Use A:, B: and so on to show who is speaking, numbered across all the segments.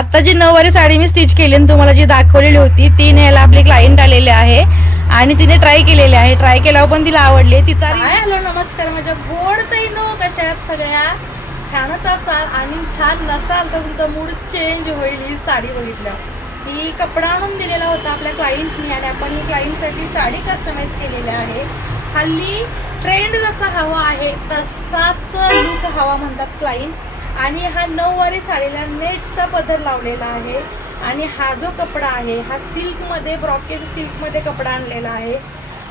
A: आता जी नऊवारी साडी मी स्टिच केली आणि तुम्हाला जी दाखवलेली होती ती न्यायला आपले क्लायंट आलेले आहे. आणि तिने ट्राय केलेली आहे. ट्राय केल्यावर पण तिला आवडली. तिचा
B: हाय हॅलो नमस्कार. माझ्या गोड नो कशा सगळ्या? छानच असाल आणि छान नसाल तर तुमचा मूड चेंज होईल ही साडी बघितल्यावर. ही कपडा आणून दिलेला होता आपल्या क्लायंटनी आणि आपण ही क्लायंटसाठी साडी कस्टमाइज केलेली आहे. हल्ली ट्रेंड जसा हवा आहे तसाच लुक हवा म्हणतात क्लायंट आणि हा नऊवारी साडीला नेटचा पदर लावलेला आहे. आणि हा जो कपडा आहे हा सिल्कमध्ये ब्रॉकेट सिल्कमध्ये कपडा आणलेला आहे.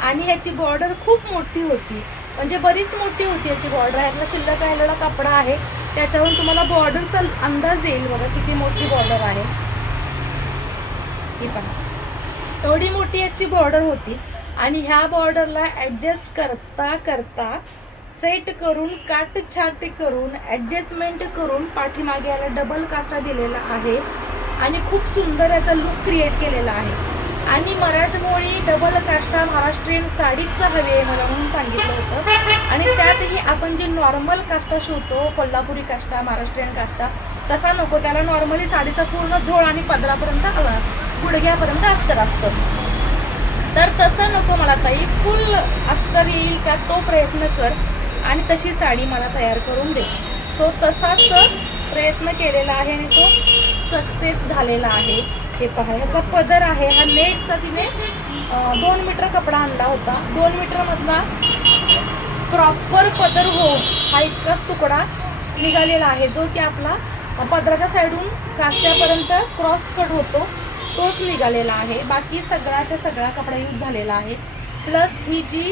B: आणि ह्याची बॉर्डर खूप मोठी होती. म्हणजे बरीच मोठी होती याची बॉर्डर. ह्यातला शिल्लक राहिलेला कपडा आहे. त्याच्यावरून तुम्हाला बॉर्डरचा अंदाज येईल बघा किती मोठी बॉर्डर आहे. ही पहा. एवढी मोठी याची बॉर्डर होती. आणि ह्या बॉर्डरला ॲडजस्ट करता करता सेट करून काट छाट करून ॲडजस्टमेंट करून पाठीमागे याला डबल कास्टा दिलेला आहे. आणि खूप सुंदर याचा लुक क्रिएट केलेला आहे. आणि मराठमोळी डबल काष्टा महाराष्ट्रीयन साडीच हवी आहे मला म्हणून सांगितलं होतं. आणि त्यातही आपण जे नॉर्मल काष्टा शिवतो कोल्हापुरी काष्टा महाराष्ट्रीयन काष्टा तसा नको. त्याला नॉर्मली साडीचा पूर्ण झोळ आणि पदरापर्यंत गुडघ्यापर्यंत अस्तर असतं. तर तसं नको मला ताई. फुल अस्तर येईल का तो प्रयत्न कर. आणि तशी साडी मला तयार करून दे. सो तसाच प्रयत्न केलेला आहे आणि तो सक्सेस झालेला आहे. हे पहा ह्याचा पदर आहे. हा नेटचा तिने दोन मीटर कपडा आणला होता. दोन मीटरमधला प्रॉपर पदर हो हा इतकाच तुकडा निघालेला आहे जो की आपला पदराच्या साईडून कास्त्यापर्यंत क्रॉस कट होतो तोच निघालेला आहे. बाकी सगळ्याच्या सगळा कपडा यूज झालेला आहे. प्लस ही जी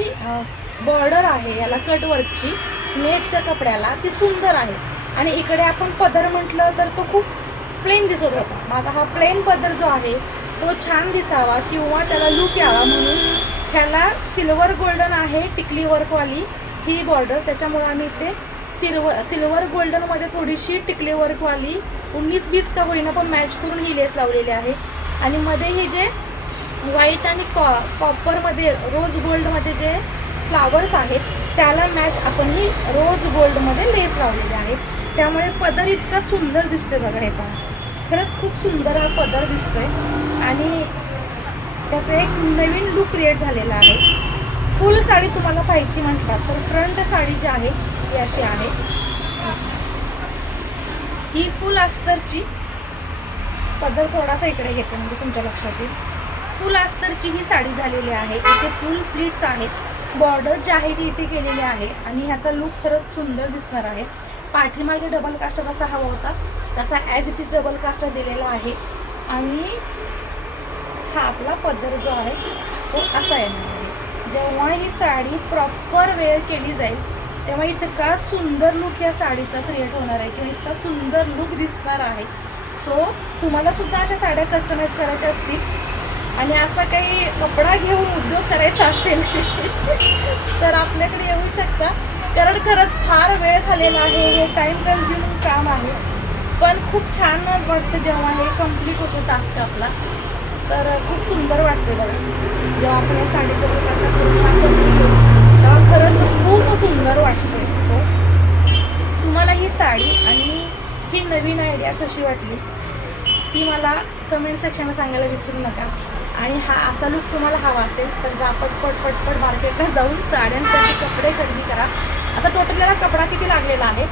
B: बॉर्डर आहे याला कटवर्कची नेटच्या कपड्याला ती सुंदर आहे. आणि इकडे आपण पदर म्हटलं तर तो खूप प्लेन दिसत होता. माझा हा प्लेन पदर जो आहे तो छान दिसावा किंवा त्याला लुक यावा म्हणून ह्याला सिल्वर गोल्डन आहे टिकली वर्कवाली ही बॉर्डर त्याच्यामुळे आम्ही इथे सिल्वर सिल्वर गोल्डनमध्ये थोडीशी टिकली वर्कवाली उन्नीस बीस का होईना पण मॅच करून ही लेस लावलेली आहे. आणि मध्ये हे जे व्हाईट आणि कॉ कॉपरमध्ये रोज गोल्डमध्ये जे फ्लावर्स आहेत त्याला मॅच आपण ही रोज गोल्डमध्ये लेस लावलेले आहे त्यामुळे पदर इतका सुंदर दिसतोय बघा हे पहा. खरंच खूप सुंदर हा पदर दिसतोय. आणि त्याचा एक नवीन लुक क्रिएट झालेला आहे. फुल साडी तुम्हाला पाहिजे म्हणतात तर फ्रंट साडी जी आहे ती अशी आहे. ही फुल अस्तरची पदर थोडासा इकडे घेते म्हणजे तुमच्या लक्षात येईल. फुल अस्तरची ही साडी झालेली आहे. इथे फुल प्लीट्स आहेत. बॉर्डर जी आहे ती इथे केलेली आहे आणि ह्याचा लुक खरंच सुंदर दिसणार आहे. पाठीमागे डबल कास्ट कसा हवा होता तसा as it is double cast दिलेला आहे. आणि हा आपला पदर जो आहे तो असा येणार आहे. जेव्हा ही साडी प्रॉपर वेअर केली जाईल तेव्हा इतका सुंदर लुक या साडीचा क्रिएट होणार आहे किंवा इतका सुंदर लुक दिसणार आहे. सो तुम्हाला सुद्धा अशा साड्या कस्टमाइज करायच्या असतील आणि असा काही कपडा घेऊन उद्योग करायचा असेल तर आपल्याकडे येऊ शकता. कारण खरंच फार वेळ झालेला आहे हे टाईम कन्झ्युमिंग काम आहे. पण खूप छान वाटतं जेव्हा हे कंप्लीट होतो टास्क आपला. तर खूप सुंदर वाटते बघा. जेव्हा आपण या साडीचं असा पूर्ण तेव्हा खरंच खूप सुंदर वाटते सो तुम्हाला ही साडी आणि ही नवीन आयडिया कशी वाटली ती मला कमेंट सेक्शनला सांगायला विसरू नका. आणि हा असा लुक तुम्हाला हवा असेल तर जा पटपट पटपट मार्केटला जाऊन साड्यांसाठी कपडे खरेदी करा. आता टोटल याला कपडा किती लागलेला आहे?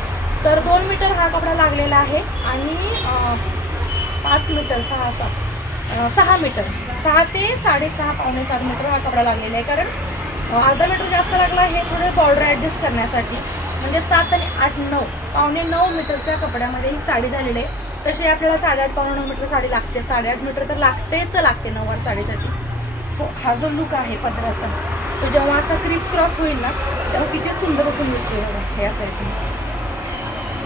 B: तर दोन मीटर हा कपडा लागलेला आहे आणि पाच मीटर सहा सात सहा मीटर सहा ते साडेसहा पावणे सात मीटर हा कपडा लागलेला आहे. कारण अर्धा मीटर जास्त लागला हे थोडे बॉर्डर ॲडजस्ट करण्यासाठी. म्हणजे सात आणि आठ नऊ पावणे नऊ मीटरच्या कपड्यामध्ये ही साडी झालेली आहे. तसे आपल्याला साडेआठ पावणे नऊ मीटर साडी लागते. साडेआठ मीटर तर लागतेच लागते नऊवार साडीसाठी सो हा जो लुक आहे पदराचा तो जेव्हा असा क्रिस क्रॉस होईल ना तेव्हा किती सुंदर पण दिसतो बघा या साईडने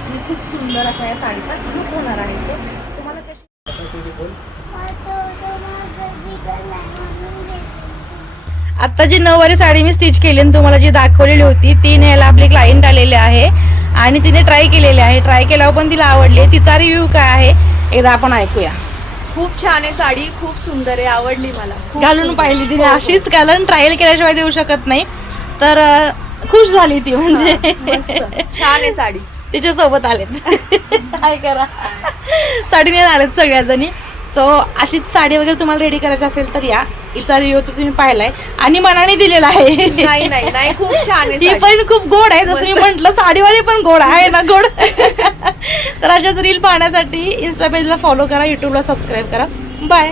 B: आणि खूप सुंदर असा या साडीचा लुक होणार आहे. सो तुम्हाला कशी
A: आत्ता जी नऊवारी साडी मी स्टिच केली आणि तुम्हाला जी दाखवलेली होती ती न्यायला आपली क्लायंट आलेली आहे. आणि तिने ट्राय केलेली आहे. ट्राय केल्यावर पण तिला आवडली तिचा रिव्ह्यू काय आहे एकदा आपण ऐकूया.
B: खूप छान आहे साडी. खूप सुंदर आहे. आवडली मला.
A: घालून. पाहिली तिने.
B: हो, हो.
A: अशीच घालून ट्रायल केल्याशिवाय देऊ शकत नाही. तर खुश झाली ती म्हणजे.
B: छान आहे साडी.
A: तिच्या सोबत आलेत.
B: काय करा. साडी नेला आलेत सगळ्याजणी. सो अशीच साडी वगैरे तुम्हाला रेडी करायची असेल तर या. हिचा रिव्ह्यू तर तुम्ही पाहिलाय. आणि मनाने दिलेला आहे.
A: नाही नाही नाही खूप छान आहे
B: ती
A: साडी.
B: पण खूप गोड आहे. जसं मी म्हंटल साडीवाली पण गोड आहे ना गोड? तर अशाच रील पाहण्यासाठी इन्स्टा पेजला फॉलो करा युट्यूबला सबस्क्राईब करा. बाय